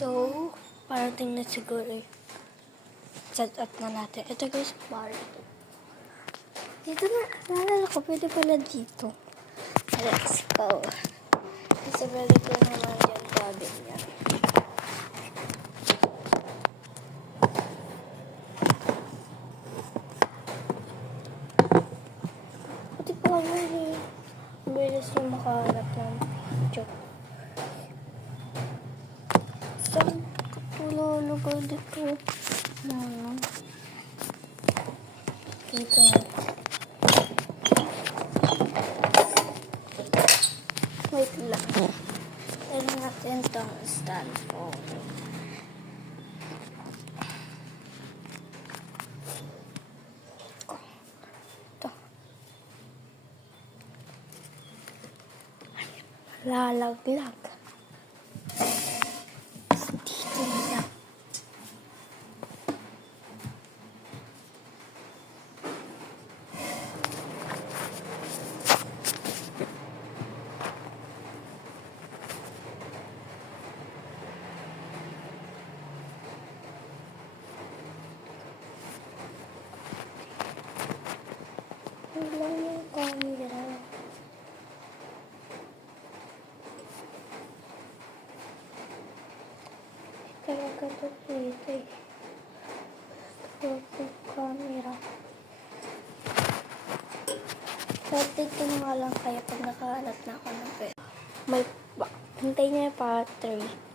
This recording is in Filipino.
So, parating na siguro eh. Set up na natin. Ito guys, bar. Dito na, naalala ko, pwede pala dito. Let's go. Kasi pwede ko naman yung cabin niya. Pati pa kami eh. Bilis yung makaharap ng picture. Saan katulog dito? Ano? Dito na. Wait lang. Tignan natin itong stand phone. Ito. Lalaglag. Dito na. Wala yung camera. Talaga ito dito eh. Ito camera. Update ko na nga lang kayo pag nakahanap na ako ng pwede. May hintay niya pa 3.